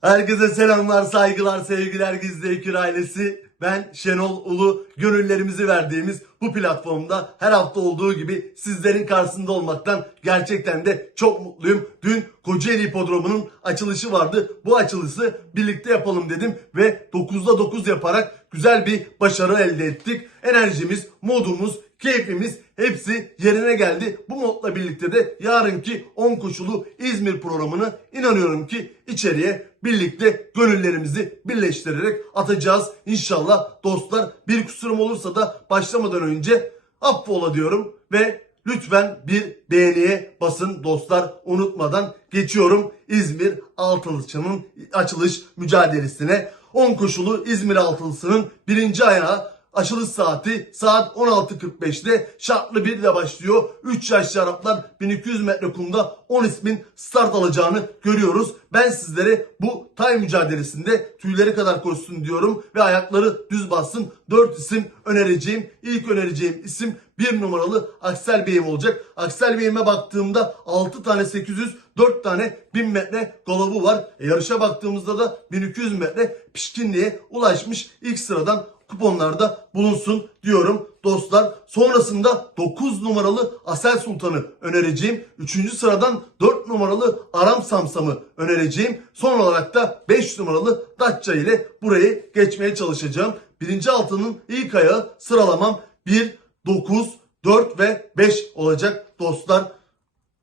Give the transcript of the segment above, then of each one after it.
Herkese selamlar, saygılar, sevgiler Gizli Ekür ailesi. Ben Şenol Ulu. Gönüllerimizi verdiğimiz bu platformda her hafta olduğu gibi sizlerin karşısında olmaktan gerçekten de çok mutluyum. Dün Kocaeli Hipodromu'nun açılışı vardı. Bu açılışı birlikte yapalım dedim ve 9'da 9 yaparak güzel bir başarı elde ettik. Enerjimiz, modumuz, keyfimiz hepsi yerine geldi. Bu modla birlikte de yarınki 10 koşulu İzmir programını inanıyorum ki içeriye birlikte gönüllerimizi birleştirerek atacağız. İnşallah dostlar bir kusurum olursa da başlamadan önce affola diyorum ve lütfen bir beğeniye basın dostlar unutmadan geçiyorum İzmir Altılısı'nın açılış mücadelesine. 10 koşulu İzmir Altılısı'nın birinci ayağı Açılış saati saat 16.45'te şartlı bir ile başlıyor. 3 yaşlı Araplar 1200 metre kumda 10 ismin start alacağını görüyoruz. Ben sizlere bu tay mücadelesinde tüyleri kadar koşsun diyorum ve ayakları düz bassın. 4 isim önereceğim. İlk önereceğim isim 1 numaralı Aksel Bey'im olacak. Aksel Bey'ime baktığımda 6 tane 800, 4 tane 1000 metre galobu var. E, yarışa baktığımızda da 1200 metre pişkinliğe ulaşmış. İlk sıradan kuponlarda bulunsun diyorum dostlar. Sonrasında 9 numaralı Asel Sultan'ı önereceğim. 3. sıradan 4 numaralı Aram Samsam'ı önereceğim. Son olarak da 5 numaralı Datça ile burayı geçmeye çalışacağım. Birinci altının ilk ayağı sıralamam 1, 9, 4 ve 5 olacak dostlar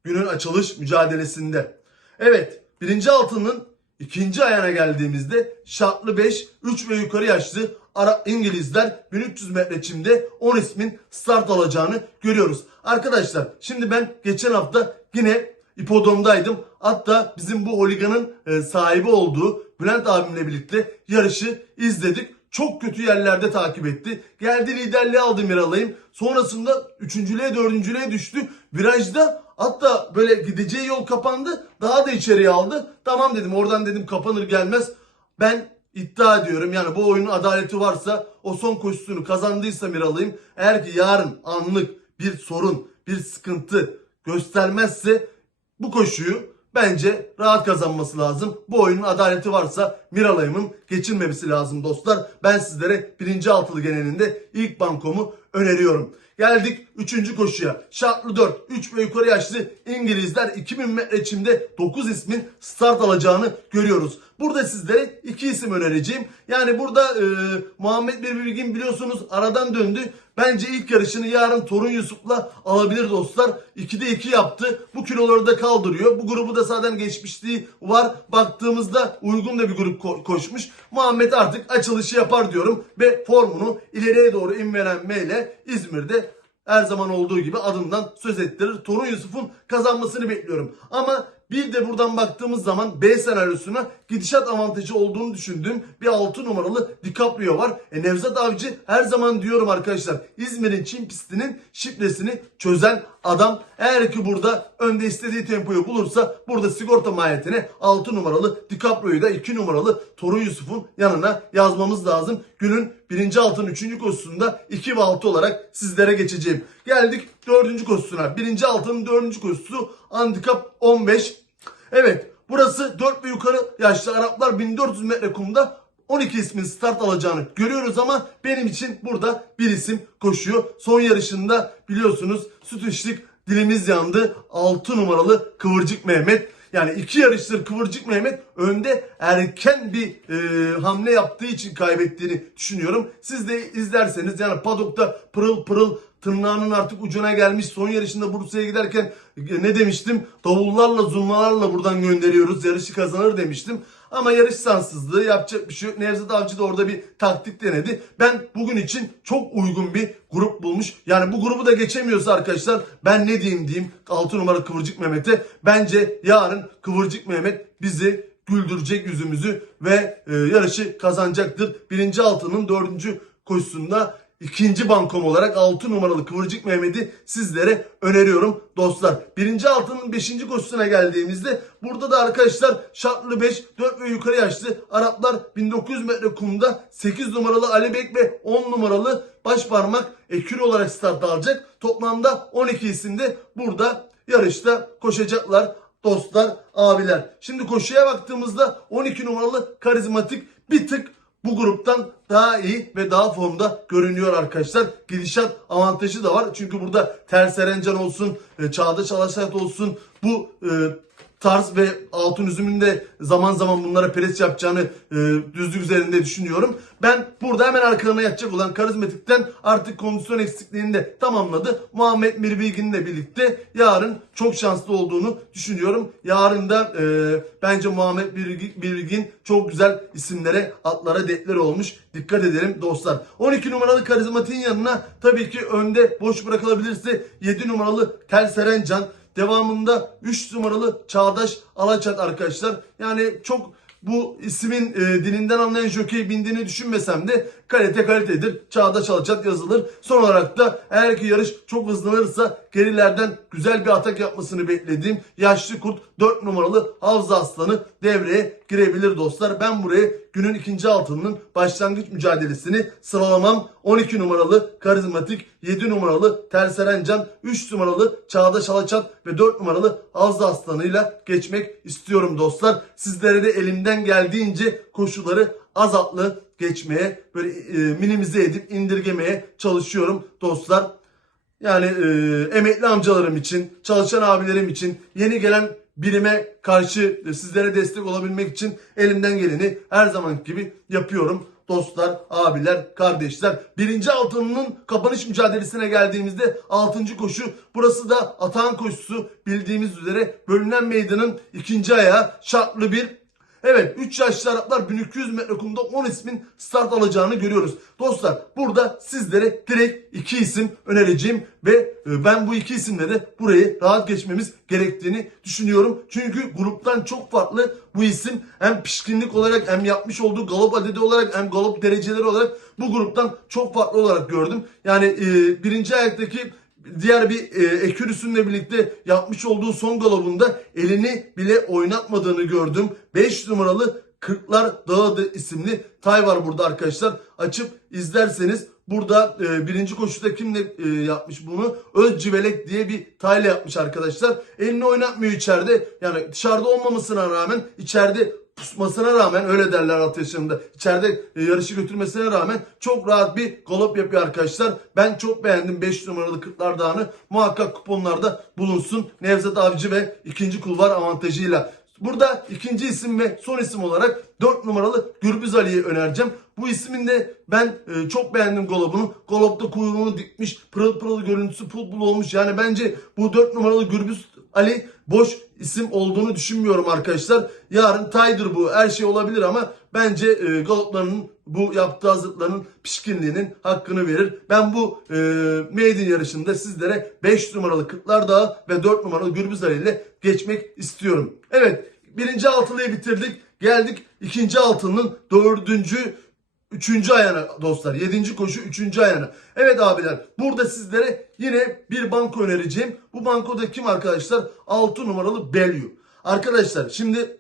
günün açılış mücadelesinde. Evet birinci altının ikinci ayağına geldiğimizde şartlı 5, 3 ve yukarı yaşlı Arap İngilizler 1300 metre çimde 10 ismin start alacağını görüyoruz. Arkadaşlar şimdi ben geçen hafta yine ipodromdaydım. Hatta bizim bu holiganın e, sahibi olduğu Bülent abimle birlikte yarışı izledik. Çok kötü yerlerde takip etti. Geldi liderliği aldı Miralay'ım. Sonrasında üçüncülüğe dördüncülüğe düştü. Virajda hatta böyle gideceği yol kapandı. Daha da içeriye aldı. Tamam dedim oradan dedim kapanır gelmez. Ben iddia ediyorum yani bu oyunun adaleti varsa o son koşusunu kazandıysa Miralay'ım. Eğer ki yarın anlık bir sorun bir sıkıntı göstermezse bu koşuyu bence rahat kazanması lazım. Bu oyunun adaleti varsa Miralay'ımın geçilmemesi lazım dostlar. Ben sizlere birinci altılı genelinde ilk bankomu öneriyorum. Geldik 3. koşuya. Şartlı 4, 3 ve yukarı yaşlı İngilizler 2000 metre çimde 9 ismin start alacağını görüyoruz. Burada sizlere 2 isim önereceğim. Yani burada e, Muhammed Bir Bilgin biliyorsunuz aradan döndü. Bence ilk yarışını yarın Torun Yusuf'la alabilir dostlar. 2'de 2 yaptı. Bu kiloları da kaldırıyor. Bu grubu da zaten geçmişliği var. Baktığımızda uygun da bir grup ko- koşmuş. Muhammed artık açılışı yapar diyorum. Ve formunu ileriye doğru inmelenmeyle İzmir'de her zaman olduğu gibi adından söz ettirir. Torun Yusuf'un kazanmasını bekliyorum. Ama bir de buradan baktığımız zaman B senaryosuna gidişat avantajı olduğunu düşündüğüm bir 6 numaralı DiCaprio var. E Nevzat Avcı her zaman diyorum arkadaşlar İzmir'in Çin pistinin şifresini çözen adam. Eğer ki burada önde istediği tempoyu bulursa burada sigorta mahiyetine 6 numaralı DiCaprio'yu da 2 numaralı Torun Yusuf'un yanına yazmamız lazım. Günün birinci altın üçüncü koşusunda 2 ve 6 olarak sizlere geçeceğim. Geldik dördüncü koşusuna. Birinci altının dördüncü koşusu handikap 15. Evet burası 4 ve yukarı yaşlı Araplar 1400 metre kumda 12 ismin start alacağını görüyoruz ama benim için burada bir isim koşuyor. Son yarışında biliyorsunuz süt içlik dilimiz yandı. 6 numaralı Kıvırcık Mehmet. Yani iki yarıştır Kıvırcık Mehmet önde erken bir e, hamle yaptığı için kaybettiğini düşünüyorum. Siz de izlerseniz yani padokta pırıl pırıl tırnağının artık ucuna gelmiş. Son yarışında Bursa'ya giderken e, ne demiştim? Davullarla zurnalarla buradan gönderiyoruz. Yarışı kazanır demiştim. Ama yarış sansızlığı yapacak bir şey yok. Nevzat Avcı da orada bir taktik denedi. Ben bugün için çok uygun bir grup bulmuş. Yani bu grubu da geçemiyorsa arkadaşlar ben ne diyeyim diyeyim 6 numara Kıvırcık Mehmet'e. Bence yarın Kıvırcık Mehmet bizi güldürecek yüzümüzü ve e, yarışı kazanacaktır. Birinci altının dördüncü koşusunda ikinci bankom olarak 6 numaralı Kıvırcık Mehmet'i sizlere öneriyorum dostlar. Birinci altının 5. koşusuna geldiğimizde burada da arkadaşlar şartlı 5 4 ve yukarı yaşlı Araplar 1900 metre kumda 8 numaralı Ali Bek ve 10 numaralı baş parmak ekür olarak start alacak. Toplamda 12 isim de burada yarışta koşacaklar. dostlar, abiler. Şimdi koşuya baktığımızda 12 numaralı karizmatik bir tık bu gruptan daha iyi ve daha formda görünüyor arkadaşlar. Gidişat avantajı da var. Çünkü burada Ters Erencan olsun, e, Çağdaş Alaşat olsun bu e, tarz ve altın üzümün de zaman zaman bunlara pres yapacağını e, düzlük üzerinde düşünüyorum. Ben burada hemen arkalarına yatacak olan karizmatikten artık kondisyon eksikliğini de tamamladı. Muhammed Mirbilgin'le birlikte yarın çok şanslı olduğunu düşünüyorum. Yarın da e, bence Muhammed Mirbilgin, Mirbilgin çok güzel isimlere, atlara dekleri olmuş. Dikkat edelim dostlar. 12 numaralı karizmatiğin yanına tabii ki önde boş bırakılabilirse 7 numaralı Tel Serencan. Devamında 3 numaralı Çağdaş Alaçat arkadaşlar. Yani çok bu ismin e, dilinden anlayan jokey bindiğini düşünmesem de kalite kalitedir. Çağdaş Alaçat yazılır. Son olarak da eğer ki yarış çok hızlanırsa gerilerden güzel bir atak yapmasını beklediğim yaşlı kurt 4 numaralı Havza Aslanı devreye girebilir dostlar. Ben buraya günün ikinci altının başlangıç mücadelesini sıralamam 12 numaralı karizmatik, 7 numaralı Terserencan, 3 numaralı Çağdaş Alaçat ve 4 numaralı Havza Aslanı'yla geçmek istiyorum dostlar. Sizlere de elimden geldiğince koşuları azatlı geçmeye, böyle e, minimize edip indirgemeye çalışıyorum dostlar. Yani e, emekli amcalarım için, çalışan abilerim için, yeni gelen birime karşı sizlere destek olabilmek için elimden geleni her zaman gibi yapıyorum. Dostlar, abiler, kardeşler. Birinci altınının kapanış mücadelesine geldiğimizde 6. koşu. Burası da Atahan koşusu. Bildiğimiz üzere bölünen meydanın ikinci ayağı şartlı bir Evet 3 yaşlı Araplar 1200 metre kumda 10 ismin start alacağını görüyoruz. Dostlar burada sizlere direkt 2 isim önereceğim ve e, ben bu iki isimle de burayı rahat geçmemiz gerektiğini düşünüyorum. Çünkü gruptan çok farklı bu isim hem pişkinlik olarak hem yapmış olduğu galop adedi olarak hem galop dereceleri olarak bu gruptan çok farklı olarak gördüm. Yani e, birinci ayaktaki diğer bir e, ekürüsünle birlikte yapmış olduğu son galobunda elini bile oynatmadığını gördüm. 5 numaralı Kırklar Dağı isimli tay var burada arkadaşlar. Açıp izlerseniz burada e, birinci koşuda kimle e, yapmış bunu? Özcivelek diye bir tayla yapmış arkadaşlar. Elini oynatmıyor içeride. Yani dışarıda olmamasına rağmen içeride pusmasına rağmen öyle derler alt yaşında. İçeride e, yarışı götürmesine rağmen çok rahat bir galop yapıyor arkadaşlar. Ben çok beğendim 5 numaralı Kırklar Dağı'nı. Muhakkak kuponlarda bulunsun. Nevzat Avcı ve ikinci kulvar avantajıyla. Burada ikinci isim ve son isim olarak 4 numaralı Gürbüz Ali'yi önereceğim. Bu ismin de ben e, çok beğendim Golop'unu. Golop'ta kuyruğunu dikmiş, pırıl pırıl görüntüsü pul pul olmuş. Yani bence bu 4 numaralı Gürbüz Ali boş isim olduğunu düşünmüyorum arkadaşlar. Yarın Taydır bu her şey olabilir ama bence e, galoplarının bu yaptığı hazırlıkların pişkinliğinin hakkını verir. Ben bu e, maiden yarışında sizlere 5 numaralı Kırklar Dağı ve 4 numaralı Gürbüz Ali ile geçmek istiyorum. Evet birinci altılıyı bitirdik. Geldik ikinci altının dördüncü Üçüncü ayağına dostlar. Yedinci koşu üçüncü ayağına. Evet abiler burada sizlere yine bir banko önereceğim. Bu bankoda kim arkadaşlar? 6 numaralı Belyu. Arkadaşlar şimdi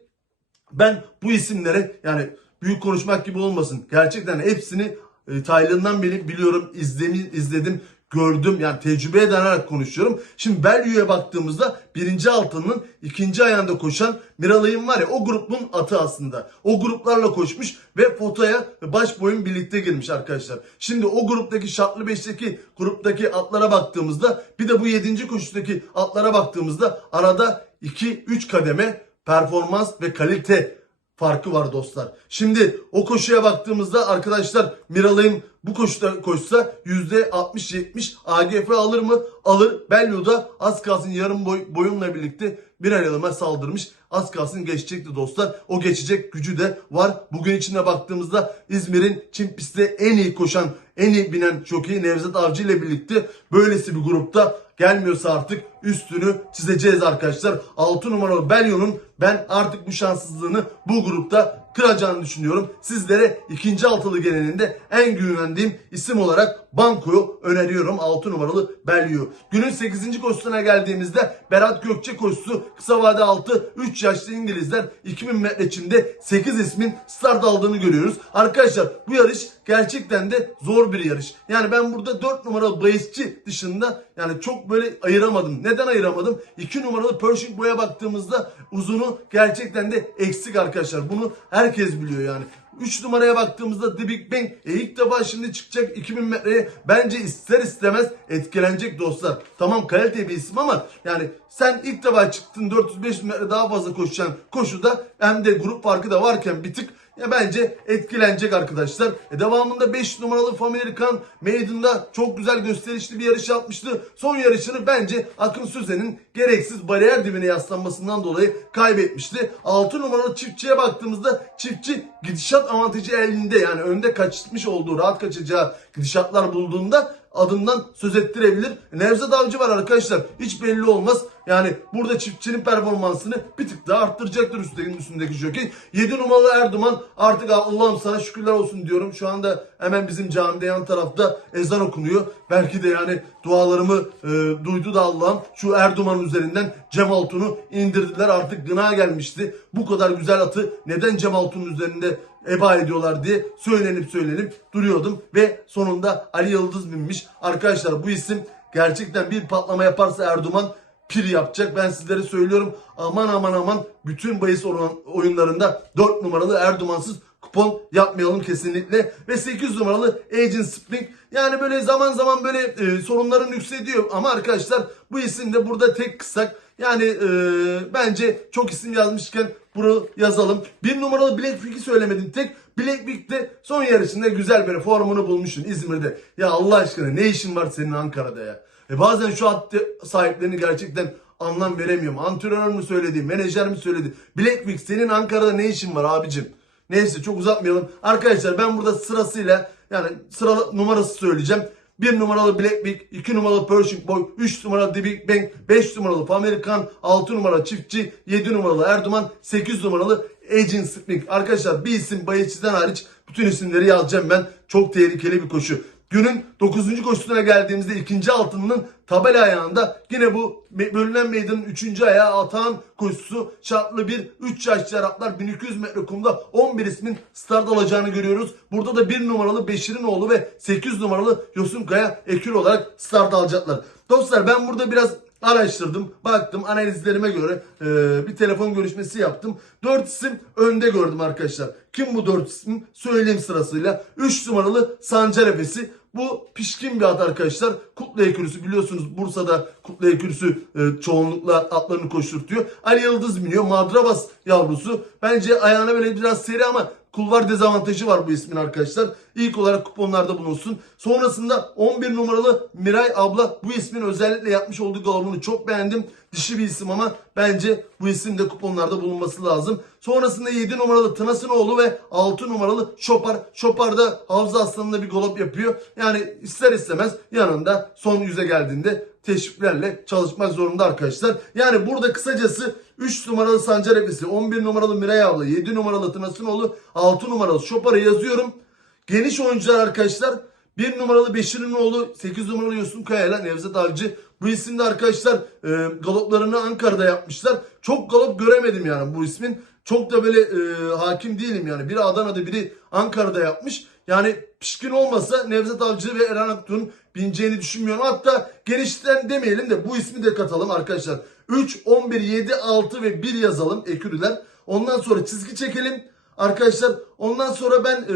ben bu isimlere yani büyük konuşmak gibi olmasın. Gerçekten hepsini e, Tayland'dan beri biliyorum, izlemi, izledim, gördüm. Yani tecrübeye dayanarak konuşuyorum. Şimdi Belleville'ye baktığımızda birinci altının ikinci ayağında koşan Miralay'ın var ya o grubun atı aslında. O gruplarla koşmuş ve fotoya baş boyun birlikte girmiş arkadaşlar. Şimdi o gruptaki şartlı beşteki gruptaki atlara baktığımızda bir de bu yedinci koşudaki atlara baktığımızda arada 2-3 kademe performans ve kalite farkı var dostlar. Şimdi o koşuya baktığımızda arkadaşlar Miralay'ın bu koşuda koşsa %60-70 AGF alır mı? Alır. Bellu'da az kalsın yarım boy, boyunla birlikte bir ayrılıma saldırmış. Az kalsın geçecekti dostlar. O geçecek gücü de var. Bugün içine baktığımızda İzmir'in Çin pistte en iyi koşan, en iyi binen jockey Nevzat Avcı ile birlikte böylesi bir grupta gelmiyorsa artık üstünü çizeceğiz arkadaşlar. 6 numaralı Belyo'nun ben artık bu şanssızlığını bu grupta kıracağını düşünüyorum. Sizlere ikinci altılı genelinde en güvendiğim isim olarak Banko'yu öneriyorum. 6 numaralı Bellew. Günün 8. koşusuna geldiğimizde Berat Gökçe koşusu kısa vade 6 3 yaşlı İngilizler 2000 metre çimde 8 ismin start aldığını görüyoruz. Arkadaşlar bu yarış gerçekten de zor bir yarış. Yani ben burada 4 numaralı bahisçi dışında yani çok böyle ayıramadım. Neden ayıramadım? 2 numaralı Pershing Boy'a baktığımızda uzunu gerçekten de eksik arkadaşlar. Bunu herkes biliyor yani. 3 numaraya baktığımızda The Big Bang e ilk defa şimdi çıkacak 2000 metreye bence ister istemez etkilenecek dostlar. Tamam kalite bir isim ama yani sen ilk defa çıktın 400-500 metre daha fazla koşacaksın koşuda hem de grup farkı da varken bir tık ya bence etkilenecek arkadaşlar. E devamında 5 numaralı Famerikan Maiden'da çok güzel gösterişli bir yarış yapmıştı. Son yarışını bence Akın Sözen'in gereksiz bariyer dibine yaslanmasından dolayı kaybetmişti. 6 numaralı çiftçiye baktığımızda çiftçi gidişat avantajı elinde yani önde kaçmış olduğu rahat kaçacağı gidişatlar bulduğunda adından söz ettirebilir. Nevzat Avcı var arkadaşlar. Hiç belli olmaz. Yani burada çiftçinin performansını bir tık daha arttıracaktır üstündeki, üstündeki jokey. 7 numaralı Erduman artık Allah'ım sana şükürler olsun diyorum. Şu anda hemen bizim camide yan tarafta ezan okunuyor. Belki de yani dualarımı e, duydu da Allah'ım. Şu Erduman üzerinden Cem Altun'u indirdiler. Artık gına gelmişti. Bu kadar güzel atı neden Cem Altun'un üzerinde eba ediyorlar diye söylenip söylenip duruyordum. Ve sonunda Ali Yıldız binmiş. Arkadaşlar bu isim gerçekten bir patlama yaparsa Erduman pir yapacak. Ben sizlere söylüyorum aman aman aman bütün bahis oyunlarında 4 numaralı Erdumansız kupon yapmayalım kesinlikle. Ve 8 numaralı Agent Spring yani böyle zaman zaman böyle e, sorunların yükseliyor ama arkadaşlar bu isim de burada tek kısak. Yani e, bence çok isim yazmışken bunu yazalım. Bir numaralı Blackpink'i söylemedim tek. Blackpink de son yarışında güzel bir formunu bulmuşsun İzmir'de. Ya Allah aşkına ne işin var senin Ankara'da ya? E bazen şu at sahiplerini gerçekten anlam veremiyorum. Antrenör mü söyledi, menajer mi söyledi? Blackpink senin Ankara'da ne işin var abicim? Neyse çok uzatmayalım. Arkadaşlar ben burada sırasıyla yani sıralı numarası söyleyeceğim. 1 numaralı Blackpink, 2 numaralı Pershing Boy, 3 numaralı The Big Bang, 5 numaralı Amerikan, 6 numaralı Çiftçi, 7 numaralı Erduman, 8 numaralı Agent Spring. Arkadaşlar bir isim bahisçiden hariç bütün isimleri yazacağım ben. Çok tehlikeli bir koşu. Günün 9. koşusuna geldiğimizde ikinci altınının tabela ayağında yine bu bölünen meydanın 3. ayağı Atan koşusu şartlı bir 3 yaşlı Araplar 1200 metre kumda 11 ismin start alacağını görüyoruz. Burada da 1 numaralı Beşir'in oğlu ve 8 numaralı Yosun Kaya ekür olarak start alacaklar. Dostlar ben burada biraz araştırdım, baktım analizlerime göre e, bir telefon görüşmesi yaptım. 4 isim önde gördüm arkadaşlar. Kim bu 4 isim? Söyleyeyim sırasıyla. 3 numaralı Sancar Efesi. Bu pişkin bir at arkadaşlar. Kutlu Ekürüsü biliyorsunuz Bursa'da Kutlu Ekürüsü e, çoğunlukla atlarını koşturtuyor. Ali Yıldız biniyor. Madrabas yavrusu. Bence ayağına böyle biraz seri ama kulvar dezavantajı var bu ismin arkadaşlar. İlk olarak kuponlarda bulunsun. Sonrasında 11 numaralı Miray abla bu ismin özellikle yapmış olduğu galobunu çok beğendim. Dişi bir isim ama bence bu isim de kuponlarda bulunması lazım. Sonrasında 7 numaralı Tınasınoğlu ve 6 numaralı Şopar. Şopar da Havza Aslanı'nda bir galop yapıyor. Yani ister istemez yanında son yüze geldiğinde teşviklerle çalışmak zorunda arkadaşlar. Yani burada kısacası 3 numaralı Sancar Efesi, 11 numaralı Miray abla, 7 numaralı Tınasınoğlu, 6 numaralı Şopar'ı yazıyorum. Geniş oyuncular arkadaşlar. 1 numaralı Beşir'in oğlu 8 numaralı Yosun Kaya'yla Nevzat Avcı. Bu isimde arkadaşlar e, galoplarını Ankara'da yapmışlar. Çok galop göremedim yani bu ismin. Çok da böyle e, hakim değilim yani. Biri Adana'da biri Ankara'da yapmış. Yani pişkin olmasa Nevzat Avcı ve Eren Aktuğ'un bineceğini düşünmüyorum. Hatta genişten demeyelim de bu ismi de katalım arkadaşlar. 3, 11, 7, 6 ve 1 yazalım ekürüler. Ondan sonra çizgi çekelim. Arkadaşlar ondan sonra ben e,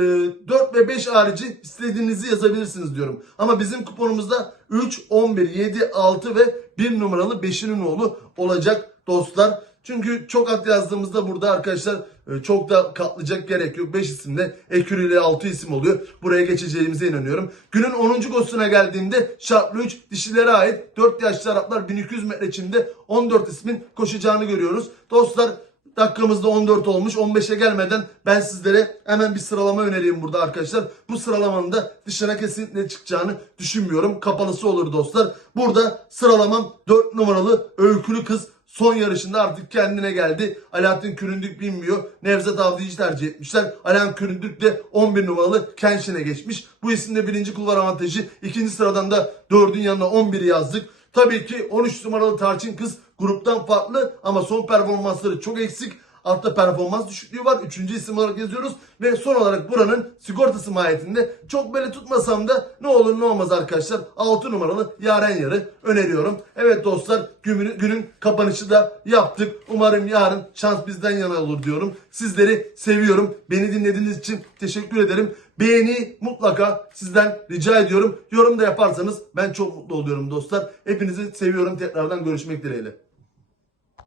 4 ve 5 harici istediğinizi yazabilirsiniz diyorum. Ama bizim kuponumuzda 3, 11, 7, 6 ve 1 numaralı 5'inin oğlu olacak dostlar. Çünkü çok at yazdığımızda burada arkadaşlar e, çok da katlayacak gerek yok. 5 isimde Ekürü ile 6 isim oluyor. Buraya geçeceğimize inanıyorum. Günün 10. kostuna geldiğimde şartlı 3 dişilere ait 4 yaşlı Araplar 1200 metre içinde 14 ismin koşacağını görüyoruz. Dostlar Dakikamızda 14 olmuş. 15'e gelmeden ben sizlere hemen bir sıralama önereyim burada arkadaşlar. Bu sıralamanın da dışına kesinlikle çıkacağını düşünmüyorum. Kapalısı olur dostlar. Burada sıralamam 4 numaralı Öykülü Kız son yarışında artık kendine geldi. Alaaddin Küründük bilmiyor. Nevzat Avcı'yı tercih etmişler. Alaaddin Küründük de 11 numaralı Kenshin'e geçmiş. Bu isimde birinci kulvar avantajı. ikinci sıradan da dördün yanına 11'i yazdık. Tabii ki 13 numaralı Tarçın Kız gruptan farklı ama son performansları çok eksik. Altta performans düşüklüğü var. Üçüncü isim olarak yazıyoruz. Ve son olarak buranın sigortası mahiyetinde çok böyle tutmasam da ne olur ne olmaz arkadaşlar. 6 numaralı Yaren Yarı öneriyorum. Evet dostlar günün, günün kapanışı da yaptık. Umarım yarın şans bizden yana olur diyorum. Sizleri seviyorum. Beni dinlediğiniz için teşekkür ederim. Beğeni mutlaka sizden rica ediyorum. Yorum da yaparsanız ben çok mutlu oluyorum dostlar. Hepinizi seviyorum. Tekrardan görüşmek dileğiyle.